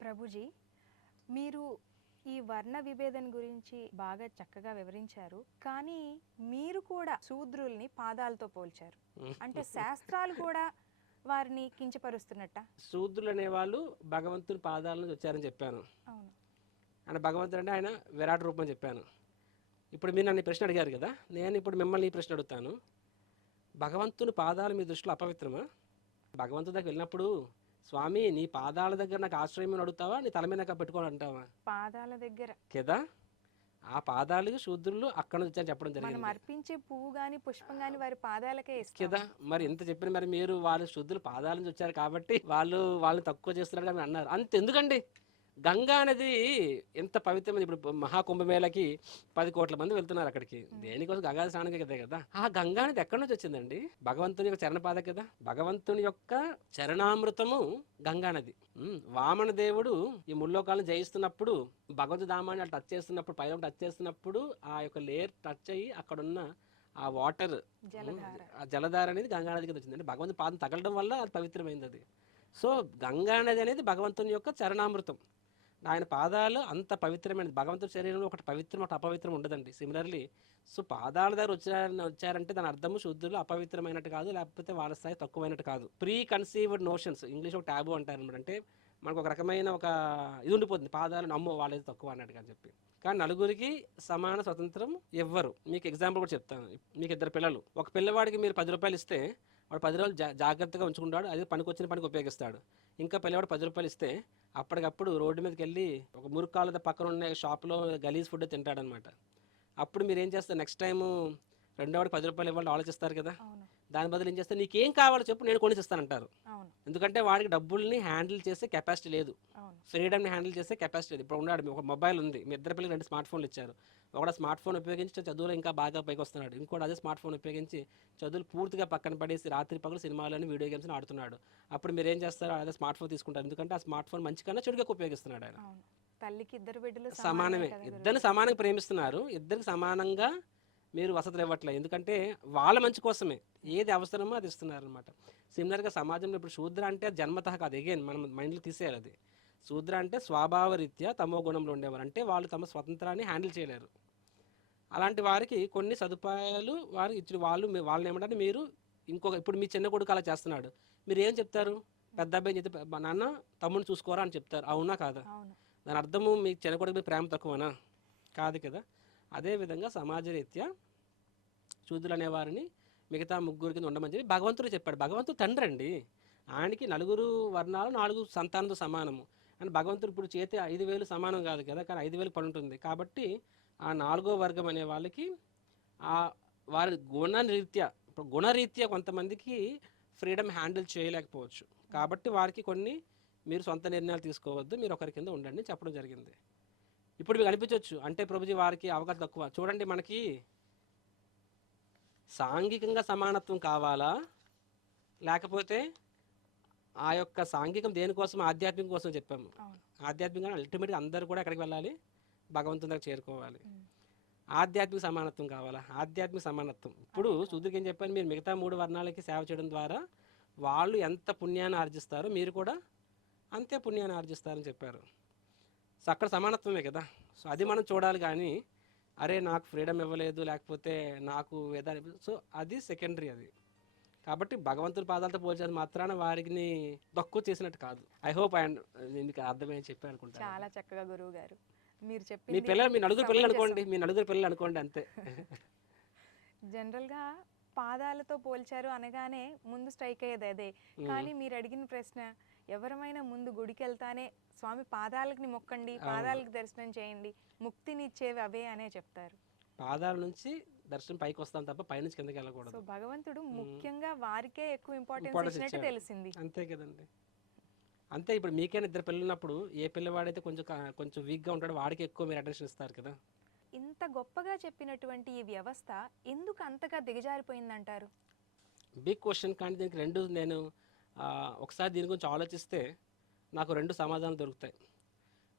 ప్రభుజీ మీరు ఈ వర్ణ విభేదం గురించి బాగా చక్కగా వివరించారు. కానీ మీరు కూడా శూద్రుల్ని పాదాలతో పోల్చారు. అంటే శాస్త్రాలు కూడా వారిని కించపరుస్తున్నట్ట? శూద్రులు అనేవాళ్ళు భగవంతుని పాదాల నుంచి వచ్చారని చెప్పాను ఆయన భగవంతుడు అంటే ఆయన విరాట్ రూపం చెప్పాను. ఇప్పుడు మీరు నన్ను ప్రశ్న అడిగారు కదా నేను ఇప్పుడు మిమ్మల్ని ఈ ప్రశ్న అడుగుతాను. భగవంతుని పాదాలు మీ దృష్టిలో అపవిత్రమా? భగవంతుడి దగ్గర వెళ్ళినప్పుడు స్వామి నీ పాదాల దగ్గర నాకు ఆశ్రయం అడుగుతావా? నీ తల మీద నాకు పెట్టుకోవాలి అంటావా పాదాల దగ్గర. కదా? ఆ పాదాలు శూద్రులు అక్కడ నుంచి చెప్పడం జరిగింది. అర్పించే పువ్వు గాని పుష్పం గాని వారి పాదాలకే కదా? మరి ఎంత చెప్పిన మరి మీరు వాళ్ళు శుద్ధులు పాదాల నుంచి వచ్చారు కాబట్టి వాళ్ళు వాళ్ళని తక్కువ చేస్తున్నారు అని అన్నారు. అంత ఎందుకండి గంగా అనేది ఎంత పవిత్రమైనది ఇప్పుడు మహాకుంభమేళకి పది కోట్ల మంది వెళ్తున్నారు అక్కడికి. దేనికోసం గంగా స్నానం కదా కదా. ఆ గంగా అనేది ఎక్కడి నుంచి వచ్చిందండి? భగవంతుని యొక్క చరణపాద కదా. భగవంతుని యొక్క చరణామృతము గంగా నది. వామన దేవుడు ఈ ముల్లోకాలను జయిస్తున్నప్పుడు భగవంతు ధామాన్ని టచ్ చేస్తున్నప్పుడు పైన టచ్ చేస్తున్నప్పుడు ఆ యొక్క లేయర్ టచ్ అయ్యి అక్కడున్న ఆ వాటర్ ఆ జలధార అనేది గంగా నది కింద వచ్చింది అంటే భగవంతు పాదం తగలడం వల్ల అది పవిత్రమైంది అది. సో గంగా నది అనేది భగవంతుని యొక్క చరణామృతం. ఆయన పాదాలు అంత పవిత్రమైనది. భగవంతుడి శరీరంలో ఒకటి పవిత్రం ఒకటి అపవిత్రం ఉండదండి. సిమిలర్లీ సో పాదాల దగ్గర వచ్చారని వచ్చారంటే దాని అర్థము శుద్ధులు అపవిత్రమైనట్టు కాదు లేకపోతే వాళ్ళ స్థాయి తక్కువైనట్టు కాదు. ప్రీ కన్సీవ్డ్ నోషన్స్ ఇంగ్లీష్ ఒక ట్యాబు అంటారు అనమాట అంటే మనకు ఒక రకమైన ఒక ఇది ఉండిపోతుంది. పాదాలు నమ్మో వాళ్ళది తక్కువ అన్నట్టుగా అని చెప్పి. కానీ నలుగురికి సమాన స్వతంత్రం ఇవ్వరు మీకు ఎగ్జాంపుల్ కూడా చెప్తాను. మీకు ఇద్దరు పిల్లలు. ఒక పిల్లవాడికి మీరు పది రూపాయలు ఇస్తే వాడు పది రోజులు జా- జాగ్రత్తగా ఉంచుకుంటాడు అదే పనికి వచ్చిన పనికి ఉపయోగిస్తాడు. ఇంకా పిల్లవాడు పది రూపాయలు ఇస్తే అప్పటికప్పుడు రోడ్డు మీదకి వెళ్ళి ఒక మురుకాల పక్కన ఉన్న షాప్లో గలీజ్ ఫుడ్ తింటాడనమాట. అప్పుడు మీరు ఏం చేస్తారు? నెక్స్ట్ టైము రెండోవాడికి పది రూపాయలు ఇవ్వాలి ఆలోచిస్తారు కదా? దాని బదులు ఏం చేస్తే నీకేం కావాలో చెప్పు నేను కొనిస్తానంటారు ఎందుకంటే వాడికి డబ్బుల్ని హ్యాండిల్ చేసే కెపాసిటీ లేదు. ఫ్రీడమ్ని హ్యాండిల్ చేసే కెపాసిటీ లేదు. ఇప్పుడు ఉన్నాడు ఒక మొబైల్ ఉంది. మీ ఇద్దరు పిల్లలు రెండు స్మార్ట్ ఫోన్లు ఇచ్చారు. ఒకడు స్మార్ట్ ఫోన్ ఉపయోగించి చదువులో ఇంకా బాగా పైకి వస్తున్నాడు ఇంకోటి అదే స్మార్ట్ ఫోన్ ఉపయోగించి చదువులు పూర్తిగా పక్కన పడేసి రాత్రి పగలు సినిమాలని వీడియో గేమ్స్ని ఆడుతున్నాడు. అప్పుడు మీరు ఏం చేస్తారు అదే స్మార్ట్ ఫోన్ తీసుకుంటారు. ఎందుకంటే ఆ స్మార్ట్ ఫోన్ మంచి కన్నా చెడుగా ఉపయోగిస్తున్నాడు ఆయన. తల్లికి ఇద్దరు బిడ్డలు సమానమే. ఇద్దరిని సమానంగా ప్రేమిస్తున్నారు. ఇద్దరికి సమానంగా మీరు వసతులు ఇవ్వట్లేదు. ఎందుకంటే వాళ్ళ మంచి కోసమే. ఏది అవసరమో అది ఇస్తున్నారు అనమాట సిమిలర్గా సమాజంలో ఇప్పుడు శూద్ర అంటే జన్మతః కాదు. ఎగైన్ మనం మైండ్లో తీసేయాలి అది. శూద్ర అంటే స్వభావ రీత్యా తమో గుణంలో ఉండేవారు. అంటే వాళ్ళు తమ స్వతంత్రాన్ని హ్యాండిల్ చేయలేరు. అలాంటి వారికి కొన్ని సదుపాయాలు వారు ఇచ్చిన వాళ్ళు మీ- వాళ్ళని ఏమంటే మీరు ఇంకొక ఇప్పుడు మీ చిన్న కొడుకు అలా చేస్తున్నాడు. మీరు ఏం చెప్తారు? పెద్ద అబ్బాయి చెప్తే "బ- నాన్న తమ్ముడిని చూసుకోరా అని చెప్తారు. అవునా కాదా? దాని అర్థము మీ చిన్న కొడుకు మీద ప్రేమ తక్కువనా? కాదు కదా. అదేవిధంగా సమాజరీత్యా శూద్రులు అనేవారిని మిగతా ముగ్గురు కింద ఉండమని చెప్పి భగవంతుడు చెప్పాడు. భగవంతుడు తండ్రి అండి. ఆయనకి నలుగురు వర్ణాలు నాలుగు సంతానంతో సమానము. అని భగవంతుడు ఇప్పుడు చేతి ఐదు వేలు సమానం కాదు కదా. కానీ ఐదు వేలు పని ఉంటుంది కాబట్టి ఆ నాలుగో వర్గం అనే వాళ్ళకి ఆ వారి గుణరీత్యా ఇప్పుడు గుణరీత్యా కొంతమందికి ఫ్రీడమ్ హ్యాండిల్ చేయలేకపోవచ్చు. కాబట్టి వారికి కొన్ని మీరు సొంత నిర్ణయాలు తీసుకోవద్దు మీరు ఒకరి కింద ఉండండి చెప్పడం జరిగింది. ఇప్పుడు మీకు అనిపించవచ్చు అంటే ప్రభుజీ వారికి అవకాశం తక్కువ. చూడండి మనకి సాంఘికంగా సమానత్వం కావాలా? లేకపోతే ఆ యొక్క సాంఘికం దేనికోసం? ఆధ్యాత్మికం కోసం చెప్పాము. ఆధ్యాత్మికంగా అల్టిమేట్గా అందరూ కూడా ఎక్కడికి వెళ్ళాలి? భగవంతుని దగ్గర చేరుకోవాలి. ఆధ్యాత్మిక సమానత్వం కావాలా? ఆధ్యాత్మిక సమానత్వం. ఇప్పుడు సూదుకి ఏం చెప్పాను మీరు మిగతా మూడు వర్ణాలకి సేవ చేయడం ద్వారా వాళ్ళు ఎంత పుణ్యాన్ని ఆర్జిస్తారో మీరు కూడా అంతే పుణ్యాన్ని ఆర్జిస్తారని చెప్పారు. సో అక్కడ సమానత్వమే కదా. సో అది మనం చూడాలి కానీ అరే నాకు ఫ్రీడమ్ ఇవ్వలేదు లేకపోతే నాకు వేదాలు సో అది సెకండరీ అది. కాబట్టి భగవంతుని పాదాలతో పోల్చేది మాత్రాన వారిని తక్కువ చేసినట్టు కాదు. ఐ హోప్ అండ్ మీకు అర్థమని చెప్పి అనుకుంటాను చాలా చక్కగా గురువు గారు. మీరు మీ చెప్పింది పిల్లలు మీ నలుగురు పిల్లలు. అనుకోండి మీ నలుగురు పిల్లలు అనుకోండి అంతే. జనరల్గా పాదాలతో పోల్చారు అనగానే ముందు స్ట్రైక్ అయ్యేది అదే. కానీ మీరు అడిగిన ప్రశ్న ఎవరమైనా ముందు గుడికి వెళ్తానే స్వామి పాదాలకి మొక్కండి పాదాలకు దర్శనం చేయండి ముక్తినిచ్చేవి అవే అనే చెప్తారు. పాదాల నుంచి దర్శనం పైకి వస్తాం తప్ప పైనుంచి కిందకి సో వెళ్ళకూడదు భగవంతుడు ముఖ్యంగా వారికే ఎక్కువ ఇంపార్టెన్స్ ఇచ్చినట్టు. తెలిసింది. అంతే కదండి. అంతే ఇప్పుడు మీకైనా ఇద్దరు పిల్లలు ఉన్నప్పుడు ఏ పిల్లవాడైతే కొంచెం కొంచెం వీక్గా ఉంటాడో వాడికి ఎక్కువ మీరు అటెన్షన్ ఇస్తారు కదా? ఇంత గొప్పగా చెప్పినటువంటి ఈ వ్యవస్థ ఎందుకు అంతగా దిగజారిపోయిందంటారు? బిగ్ క్వశ్చన్ కానీ దీనికి రెండు నేను ఒకసారి దీని గురించి ఆలోచిస్తే నాకు రెండు సమాధానాలు దొరుకుతాయి.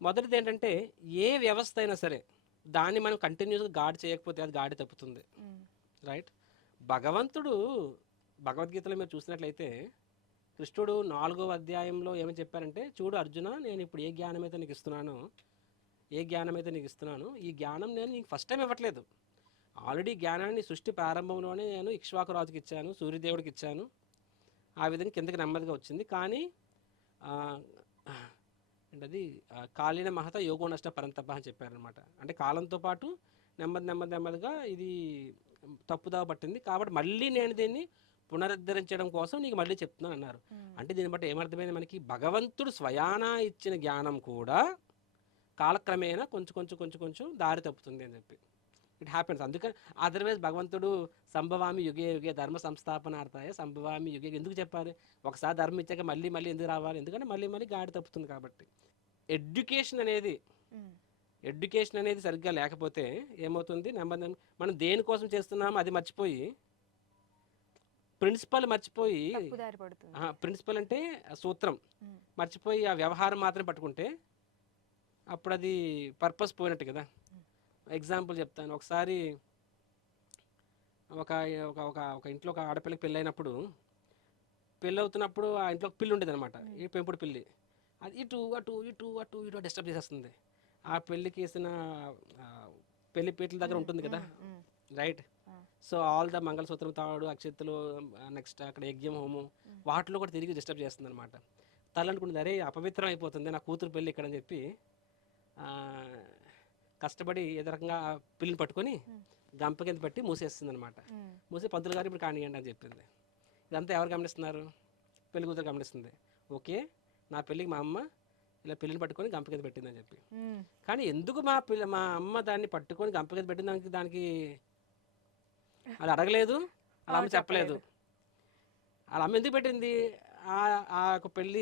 మొదటిది ఏంటంటే ఏ వ్యవస్థ అయినా సరే దాన్ని మనం కంటిన్యూస్గా గాడి చేయకపోతే అది గాడి తప్పుతుంది. రైట్ భగవంతుడు భగవద్గీతలో మీరు చూసినట్లయితే కృష్ణుడు నాలుగో అధ్యాయంలో ఏమని చెప్పారంటే చూడు అర్జున నేను ఇప్పుడు ఏ జ్ఞానం అయితే నీకు ఇస్తున్నానో ఏ జ్ఞానం అయితే నీకు ఇస్తున్నాను ఈ జ్ఞానం నేను నీకు ఫస్ట్ టైం ఇవ్వట్లేదు. ఆల్రెడీ జ్ఞానాన్ని సృష్టి ప్రారంభంలోనే నేను ఇక్ష్వాకురాజుకి ఇచ్చాను సూర్యదేవుడికి ఇచ్చాను. ఆ విధంగా కిందకి నెమ్మదిగా వచ్చింది. కానీ ఆ, ఏంటది? కాళీన కాలిన మహత యోగో నష్ట పరంతప అని చెప్పారనమాట అంటే కాలంతో పాటు నెమ్మది నెమ్మది నెమ్మదిగా ఇది తప్పుదా పట్టింది. కాబట్టి మళ్ళీ నేను దీన్ని పునరుద్ధరించడం కోసం నీకు మళ్ళీ చెప్తున్నాను అన్నారు. అంటే దీన్ని బట్టి ఏమర్థమైంది మనకి? భగవంతుడు స్వయానా ఇచ్చిన జ్ఞానం కూడా కాలక్రమేణా కొంచెం కొంచెం కొంచెం కొంచెం దారి తప్పుతుంది అని చెప్పి. ఇట్ హ్యాపెన్స్ అందుకని అదర్వైజ్ భగవంతుడు సంభవామి యుగే యుగే ధర్మ సంస్థాపనార్థాయ సంభవామి యుగే ఎందుకు చెప్పాలి? ఒకసారి ధర్మం ఇచ్చాక మళ్ళీ మళ్ళీ ఎందుకు రావాలి? ఎందుకంటే మళ్ళీ మళ్ళీ గాడి తప్పుతుంది కాబట్టి. ఎడ్యుకేషన్ అనేది. ఎడ్యుకేషన్ అనేది సరిగ్గా లేకపోతే ఏమవుతుంది? నెమ్మది మనం దేనికోసం చేస్తున్నామో అది మర్చిపోయి ప్రిన్సిపల్ మర్చిపోయి ప్రిన్సిపల్ అంటే సూత్రం. మర్చిపోయి ఆ వ్యవహారం మాత్రం పట్టుకుంటే అప్పుడు అది పర్పస్ పోయినట్టు కదా. ఎగ్జాంపుల్ చెప్తాను. ఒకసారి ఒక ఒక ఒక ఒక ఇంట్లో ఒక ఆడపిల్లకి పెళ్ళి అయినప్పుడు పెళ్ళి అవుతున్నప్పుడు ఆ ఇంట్లో ఒక పిల్లి ఉండేది అనమాట ఈ పెంపుడు పిల్లి. అది ఇటు అటు ఇటు అటు ఇటు డిస్టర్బ్ చేసేస్తుంది. ఆ పెళ్ళికి వేసిన పెళ్ళి పీటల దగ్గర ఉంటుంది కదా. రైట్. సో ఆల్ ద మంగళసూత్రం తాడు అక్షితులు నెక్స్ట్ అక్కడ యజ్ఞం హోమం వాటిలో కూడా తిరిగి డిస్టర్బ్ చేస్తుంది అనమాట తలనుకుంటుంది అరే అపవిత్రం అయిపోతుంది నా కూతురు పెళ్ళి ఇక్కడ అని చెప్పి కష్టపడి ఏదో రకంగా పిల్లిని పట్టుకొని. గంప కింద పెట్టి మూసేస్తుంది అనమాట. మూసి పంతులు గారు ఇప్పుడు కానివ్వండి అని చెప్పింది ఇదంతా ఎవరు గమనిస్తున్నారు పెళ్ళి కూతురు గమనిస్తుంది ఓకే నా పెళ్ళికి మా అమ్మ ఇలా పెళ్ళిని పట్టుకొని గంప కింద పెట్టిందని చెప్పి. కానీ ఎందుకు మా పిల్ల మా అమ్మ దాన్ని పట్టుకొని గంప కింద పెట్టిన దానికి దానికి అది అడగలేదు అలా అమ్మ చెప్పలేదు. అలా అమ్మ ఎందుకు పెట్టింది? ఆ ఆ ఒక పెళ్ళి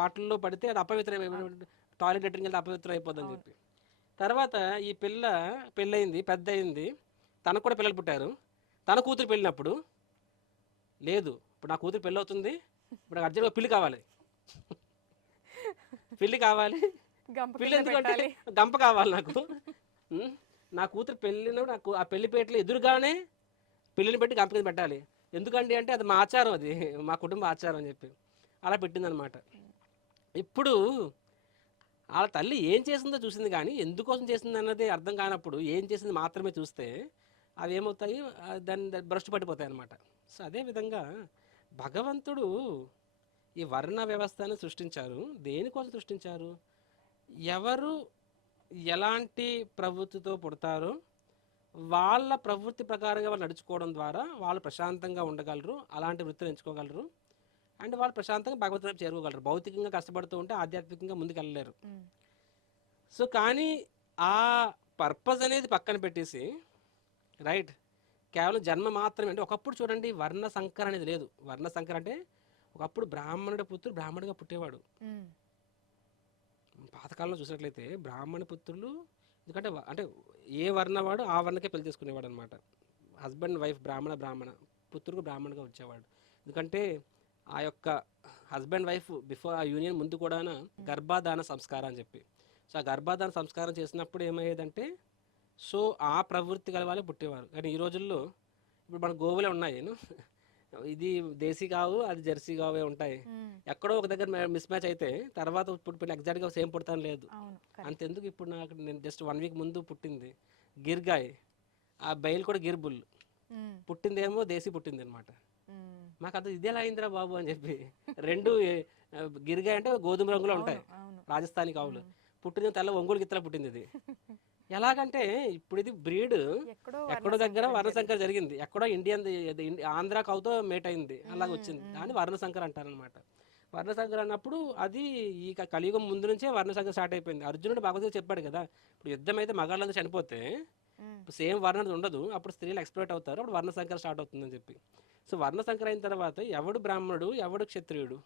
వాటిల్లో పడితే అది అపవిత్రం టాయిలెట్ లెటరింగ్ వెళ్తే అపవిత్రం అయిపోద్దని చెప్పి. తర్వాత ఈ పిల్ల పెళ్ళయింది పెద్ద అయింది తనకు కూడా పిల్లలు పుట్టారు. తన కూతురు పెళ్ళినప్పుడు లేదు ఇప్పుడు నా కూతురు పెళ్ళి అవుతుంది ఇప్పుడు నాకు అర్జెంట్గా పిల్లి కావాలి. పిల్లి కావాలి. పిల్లి ఎందుకంటే గంప కావాలి నాకు? నా కూతురు పెళ్ళిన నాకు ఆ పెళ్ళి పేటలో ఎదురుగానే పిల్లిని పెట్టి గంప కింద పెట్టాలి. ఎందుకండి అంటే అది మా ఆచారం అది. మా కుటుంబ ఆచారం అని చెప్పి. అలా పెట్టిందనమాట. ఇప్పుడు వాళ్ళ తల్లి ఏం చేసిందో చూసింది కానీ ఎందుకోసం చేసింది అన్నది అర్థం కానప్పుడు ఏం చేసింది మాత్రమే చూస్తే అవి ఏమవుతాయి? దాన్ని భ్రష్టు పట్టిపోతాయి అనమాట సో అదేవిధంగా భగవంతుడు ఈ వర్ణ వ్యవస్థను సృష్టించారు. దేనికోసం సృష్టించారు? ఎవరు ఎలాంటి ప్రవృత్తితో పుడతారో వాళ్ళ ప్రవృత్తి ప్రకారంగా వాళ్ళు నడుచుకోవడం ద్వారా వాళ్ళు ప్రశాంతంగా ఉండగలరు అలాంటి వృత్తిని ఎంచుకోగలరు. అండ్ వాళ్ళు ప్రశాంతంగా భగవంతుడి వైపు చేరుకోగలరు. భౌతికంగా కష్టపడుతూ ఉంటే ఆధ్యాత్మికంగా ముందుకు వెళ్ళలేరు ఉమ్. సో కానీ ఆ పర్పస్ అనేది పక్కన పెట్టేసి రైట్ కేవలం జన్మ మాత్రమే అంటే ఒకప్పుడు చూడండి వర్ణ సంకర అనేది లేదు. వర్ణ సంకర అంటే ఒకప్పుడు బ్రాహ్మణుడి పుత్రుడు బ్రాహ్మణుడిగా పుట్టేవాడు. పాతకాలంలో చూసినట్లయితే బ్రాహ్మణ పుత్రులు ఎందుకంటే అంటే ఏ వర్ణవాడు ఆ వర్ణకే పెళ్ళి చేసుకునేవాడు అనమాట హస్బెండ్ వైఫ్ బ్రాహ్మణ బ్రాహ్మణ పుత్రుడు బ్రాహ్మణగా వచ్చేవాడు. ఎందుకంటే ఆ యొక్క హస్బెండ్ వైఫ్ బిఫోర్ ఆ యూనియన్ ముందు కూడా గర్భాధాన సంస్కారం అని చెప్పి. సో ఆ గర్భాధాన సంస్కారం చేసినప్పుడు ఏమయ్యేదంటే సో ఆ ప్రవృత్తి గల వాళ్ళే పుట్టేవారు. కానీ ఈ రోజుల్లో ఇప్పుడు మన గోవులే ఉన్నాయి. ఇది దేశీ కావు అది జెర్సీ కావే ఉంటాయి. ఎక్కడో ఒక దగ్గర మిస్ మ్యాచ్ అయితే తర్వాత ఇప్పుడు పిల్ల ఎగ్జాక్ట్గా సేమ్ పుడతాను లేదు. అంతెందుకు ఇప్పుడు నాకు నేను జస్ట్ వన్ వీక్ ముందు పుట్టింది గిర్గాయ్ ఆ బయలు కూడా గిర్బుల్ ఉమ్. పుట్టిందేమో దేశీ పుట్టింది అనమాట. మాకు అంత ఇదేలా అయిందిరా బాబు అని చెప్పి రెండు గిరిగాయ అంటే గోధుమ రంగులో ఉంటాయి రాజస్థానీ కావులు ఉమ్. పుట్టింది తెల్ల ఒంగోలు గిత్తలా పుట్టింది ఇది ఎలాగంటే ఇప్పుడు ఇది బ్రీడ్ ఎక్కడో దగ్గర వర్ణ సంకర జరిగింది. ఎక్కడో ఇండియన్ ఆంధ్ర కవుతో మేట్ అయింది. అలాగ వచ్చింది దాన్ని వర్ణ సంకర అంటారనమాట వర్ణ సంకర అన్నప్పుడు అది ఈ కలియుగం ముందు నుంచే వర్ణ సంకర స్టార్ట్ అయిపోయింది. అర్జునుడు భగవద్గీత చెప్పాడు కదా ఇప్పుడు యుద్ధం అయితే మగాళ్ళందరూ చనిపోతే సేమ్ వర్ణ ఉండదు. అప్పుడు స్త్రీలు ఎక్స్ప్లోట్ అవుతారు. అప్పుడు వర్ణ సంకర స్టార్ట్ అవుతుందని చెప్పి. సో వర్ణ సంకర అయిన తర్వాత ఎవడు బ్రాహ్మణుడు ఎవడు క్షత్రియుడు?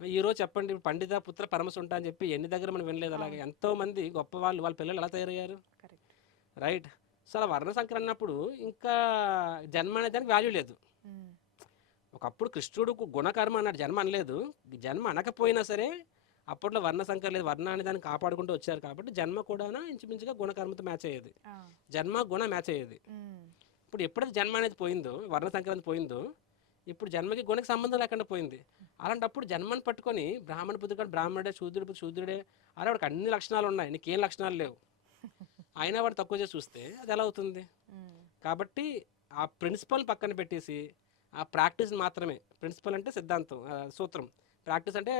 ఈ రోజు చెప్పండి పండిత పుత్ర పరమసుంట అని చెప్పి ఎన్ని దగ్గర మనం వినలేదు అలాగే. ఎంతో మంది గొప్ప వాళ్ళు వాళ్ళ పిల్లలు ఎలా తయారయ్యారు? రైట్. సో అలా వర్ణ సంకర అన్నప్పుడు ఇంకా జన్మ అనే దానికి వాల్యూ లేదు. ఒకప్పుడు కృష్ణుడు గుణకర్మ అన్నాడు జన్మ అనలేదు. జన్మ అనకపోయినా సరే అప్పట్లో వర్ణ సంకర లేదు. వర్ణ అనే దాన్ని కాపాడుకుంటూ వచ్చారు కాబట్టి జన్మ కూడా ఇంచుమించుగా గుణకర్మతో మ్యాచ్ అయ్యేది. జన్మ గుణ మ్యాచ్ అయ్యేది. ఇప్పుడు ఎప్పుడైతే జన్మ అనేది పోయిందో వర్ణ సంక్రాంతి పోయిందో ఇప్పుడు జన్మకి గుణకి సంబంధం లేకుండా పోయింది. అలాంటప్పుడు జన్మని పట్టుకొని బ్రాహ్మణ పుత్రుడు బ్రాహ్మణుడే శూద్రుడు శూద్రుడే అరే వాడికి అన్ని లక్షణాలు ఉన్నాయి. నీకేం లక్షణాలు లేవు. అయినా వాడు తక్కువ చేసి చూస్తే అది ఎలా అవుతుంది? కాబట్టి ఆ ప్రిన్సిపల్ పక్కన పెట్టేసి ఆ ప్రాక్టీస్ మాత్రమే. ప్రిన్సిపల్ అంటే సిద్ధాంతం సూత్రం. ప్రాక్టీస్ అంటే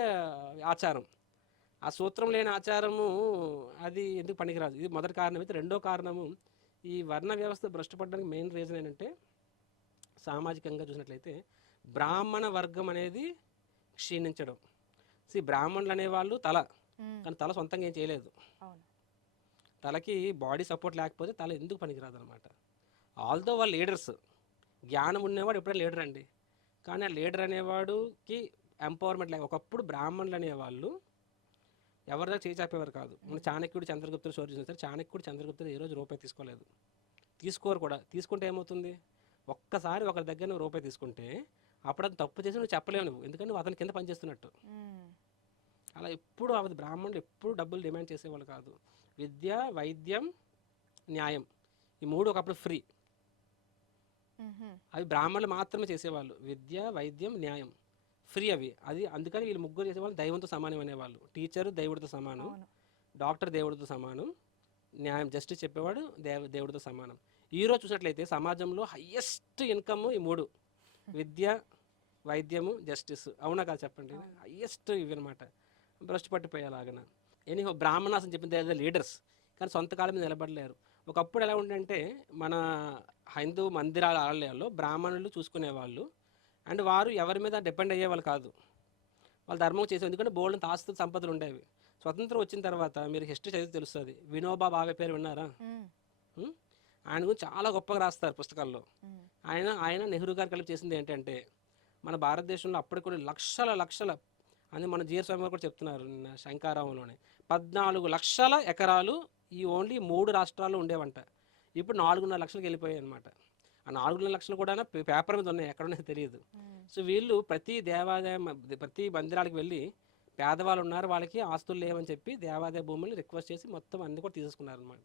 ఆచారం. ఆ సూత్రం లేని ఆచారము అది ఎందుకు పనికిరాదు? ఇది మొదటి కారణం. అయితే రెండో కారణము ఈ వర్ణ వ్యవస్థ భ్రష్టపడడానికి మెయిన్ రీజన్ ఏంటంటే సామాజికంగా చూసినట్లయితే బ్రాహ్మణ వర్గం అనేది క్షీణించడం. సి బ్రాహ్మణులు అనేవాళ్ళు తల కానీ తల సొంతంగా ఏం చేయలేదు. తలకి బాడీ సపోర్ట్ లేకపోతే తల ఎందుకు పనికిరాదు అనమాట ఆల్దో వాళ్ళు లీడర్స్ జ్ఞానం ఉన్నవాడు ఎప్పుడైనా లీడర్ అండి. కానీ ఆ లీడర్ అనేవాడుకి ఎంపవర్మెంట్ లేక ఒకప్పుడు బ్రాహ్మణులు అనేవాళ్ళు ఎవరి దగ్గర చాపేవారు కాదు. మన చాణక్యుడు చంద్రగుప్తుడు షోర్ చూసారు. చాణక్యుడు చంద్రగుప్తుడు ఏ రోజు రూపాయి తీసుకోలేదు. తీసుకోరు కూడా. తీసుకుంటే ఏమవుతుంది? ఒక్కసారి ఒకరి దగ్గర నువ్వు రూపాయి తీసుకుంటే అప్పుడు అది తప్పు చేసి నువ్వు చెప్పలేవు నువ్వు. ఎందుకంటే నువ్వు అతని కింద పనిచేస్తున్నట్టు. అలా ఎప్పుడు అవది బ్రాహ్మణులు ఎప్పుడు డబ్బులు డిమాండ్ చేసేవాళ్ళు కాదు. విద్య వైద్యం న్యాయం ఈ మూడు ఒకప్పుడు ఫ్రీ. అవి బ్రాహ్మణులు మాత్రమే చేసేవాళ్ళు. విద్య వైద్యం న్యాయం. ఫ్రీ అవి. అది అందుకని వీళ్ళు ముగ్గురు చేసేవాళ్ళు దైవంతో సమానం అనేవాళ్ళు. టీచరు దేవుడితో సమానం. డాక్టర్ దేవుడితో సమానం. న్యాయం జస్టిస్ చెప్పేవాడు దేవ దేవుడితో సమానం. ఈరోజు చూసినట్లయితే సమాజంలో హయ్యెస్ట్ ఇన్కమ్ ఈ మూడు. విద్య వైద్యము జస్టిస్ అవునా కాదు చెప్పండి. హయ్యెస్ట్ ఇవి అనమాట భ్రష్టు పట్టిపోయేలాగన. ఎనీ బ్రాహ్మణాస్ అని చెప్పిన లీడర్స్ కానీ సొంత కాలం మీద నిలబడలేరు. ఒకప్పుడు ఎలా ఉండంటే మన హిందూ మందిరాల ఆలయాల్లో బ్రాహ్మణులు చూసుకునేవాళ్ళు. అండ్ వారు ఎవరి మీద డిపెండ్ అయ్యేవాళ్ళు కాదు. వాళ్ళు ధర్మం చేసే ఎందుకంటే బోల్డ్ ఆస్తులు సంపదలు ఉండేవి. స్వతంత్రం వచ్చిన తర్వాత మీరు హిస్టరీ చదివితే తెలుస్తుంది. వినోబా భావే పేరు విన్నారా? ఆయన గురించి చాలా గొప్పగా రాస్తారు పుస్తకాల్లో. ఆయన ఆయన నెహ్రూ గారు కలిపి చేసింది ఏంటంటే మన భారతదేశంలో అప్పటికి కూడా లక్షల లక్షల అని మన జిఆర్ స్వామి కూడా చెప్తున్నారు శంకారావంలోనే. పద్నాలుగు లక్షల ఎకరాలు ఈ ఓన్లీ మూడు రాష్ట్రాల్లో ఉండేవంట. ఇప్పుడు నాలుగున్నర లక్షలకు వెళ్ళిపోయాయి అనమాట ఆ నాలుగున్నర లక్షలు కూడా పేపర్ మీద ఉన్నాయి ఎక్కడ తెలియదు. సో వీళ్ళు ప్రతి దేవాదాయ ప్రతి మందిరాలకు వెళ్ళి పేదవాళ్ళు ఉన్నారు వాళ్ళకి ఆస్తులు లేవని చెప్పి దేవాదాయ భూములు రిక్వెస్ట్ చేసి మొత్తం అన్ని కూడా తీసేసుకున్నారు అనమాట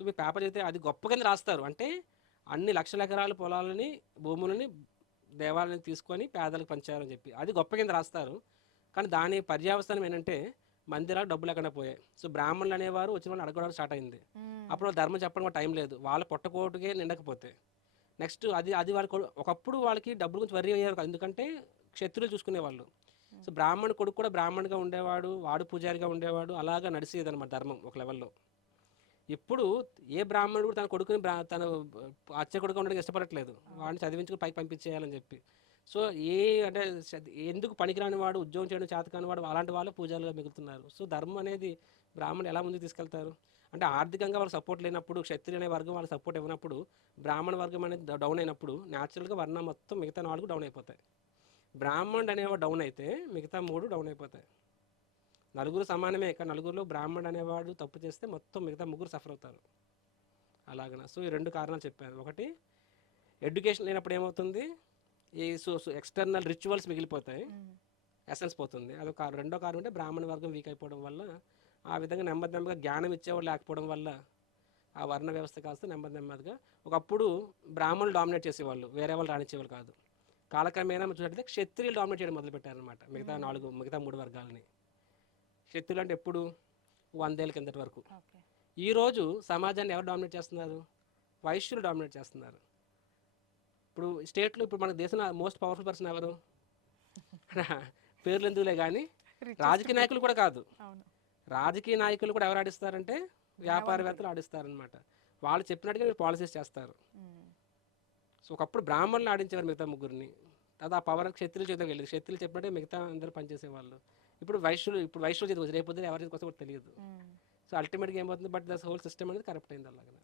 సో మీ పేపర్ చదివితే అది గొప్ప కింద రాస్తారు. అంటే అన్ని లక్షల ఎకరాల పొలాలని భూములని దేవాలయాన్ని తీసుకొని పేదలకు పంచారని చెప్పి అది గొప్ప కింద రాస్తారు. కానీ దాని పర్యావసానం ఏంటంటే మందిరాలు డబ్బులు లేకుండా పోయాయి. సో బ్రాహ్మణులు అనేవారు వచ్చిన వాళ్ళు అడగడం స్టార్ట్ అయింది. అప్పుడు వాళ్ళు ధర్మం చెప్పడం కూడా టైం లేదు. వాళ్ళ పొట్టకోటుకే నిండకపోతే. నెక్స్ట్ అది అది వాళ్ళకి ఒకప్పుడు వాళ్ళకి డబ్బుల గురించి వరి అయ్యారు. ఎందుకంటే క్షత్రులు చూసుకునేవాళ్ళు. సో బ్రాహ్మణ్ కొడుకు కూడా బ్రాహ్మణ్గా ఉండేవాడు వాడు పూజారిగా ఉండేవాడు అలాగా నడిచేది అనమాట ధర్మం ఒక లెవెల్లో. ఇప్పుడు ఏ బ్రాహ్మణుడు కూడా తన కొడుకుని బ్రా తన అచ్చ కొడుకు ఉండడానికి ఇష్టపడట్లేదు. వాడిని చదివించుకుని పైకి పంపించేయాలని చెప్పి. సో ఏ అంటే ఎందుకు పనికిరాని వాడు ఉద్యోగం చేయడం చేతకాని వాడు అలాంటి వాళ్ళు పూజలుగా మిగులుతున్నారు. సో ధర్మం అనేది బ్రాహ్మణులు ఎలా ముందుకు తీసుకెళ్తారు? అంటే ఆర్థికంగా వాళ్ళకి సపోర్ట్ లేనప్పుడు క్షత్రియ అనే వర్గం వాళ్ళకి సపోర్ట్ ఇవ్వనప్పుడు బ్రాహ్మణ వర్గం అనేది డౌన్ అయినప్పుడు న్యాచురల్గా వర్ణం మొత్తం మిగతా నాలుగు డౌన్ అయిపోతాయి. బ్రాహ్మణుడు అనేవాడు డౌన్ అయితే మిగతా మూడు డౌన్ అయిపోతాయి. నలుగురు సమానమే కానీ నలుగురిలో బ్రాహ్మణుడు అనేవాడు తప్పు చేస్తే మొత్తం మిగతా ముగ్గురు సఫర్ అవుతారు. అలాగన? సో ఈ రెండు కారణాలు చెప్పాను ఒకటి ఎడ్యుకేషన్ లేనప్పుడు ఏమవుతుంది? ఈ సో ఎక్స్టర్నల్ రిచువల్స్ మిగిలిపోతాయి. ఎసెన్స్ పోతుంది. అదొక. రెండో కారణం అంటే బ్రాహ్మణ వర్గం వీక్ అయిపోవడం వల్ల ఆ విధంగా నెమ్మది నెమ్మదిగా జ్ఞానం ఇచ్చేవాళ్ళు లేకపోవడం వల్ల ఆ వర్ణ వ్యవస్థ కాస్త నెమ్మది నెమ్మదిగా ఒకప్పుడు బ్రాహ్మణులు డామినేట్ చేసేవాళ్ళు. వేరే వాళ్ళు రాణించేవాళ్ళు కాదు. కాలక్రమేణా చూసినట్లయితే క్షత్రియులు డామినేట్ చేయడం మొదలుపెట్టారనమాట మిగతా నాలుగు మిగతా మూడు వర్గాలని. క్షత్రియులు అంటే ఎప్పుడు? వందేళ్ళ కిందటి వరకు. ఈరోజు సమాజాన్ని ఎవరు డామినేట్ చేస్తున్నారు? వైశ్యులు డామినేట్ చేస్తున్నారు. ఇప్పుడు స్టేట్లో ఇప్పుడు మన దేశంలో మోస్ట్ పవర్ఫుల్ పర్సన్ ఎవరు? పేర్లు ఎందుకులే కానీ రాజకీయ నాయకులు కూడా కాదు. రాజకీయ నాయకులు కూడా ఎవరు ఆడిస్తారంటే? వ్యాపారవేత్తలు ఆడిస్తారనమాట వాళ్ళు చెప్పినట్టుగా మీరు పాలసీస్ చేస్తారు. సో ఒకప్పుడు బ్రాహ్మణులు ఆడించేవారు మిగతా ముగ్గురిని. అది ఆ పవర్ క్షత్రులు చేతికి వెళ్ళేది క్షత్రులు చెప్పినట్టే మిగతా అందరూ పనిచేసేవాళ్ళు. ఇప్పుడు వైశ్యులు ఇప్పుడు వైశ్యులు చేతికి వచ్చి రేపు పొద్దున ఎవరి చేతికి వస్తే తెలియదు. సో అల్టిమేట్గా ఏమవుతుంది బట్ దస్ హోల్ సిస్టమ్ అనేది కరెక్ట్ అయింది అలాగా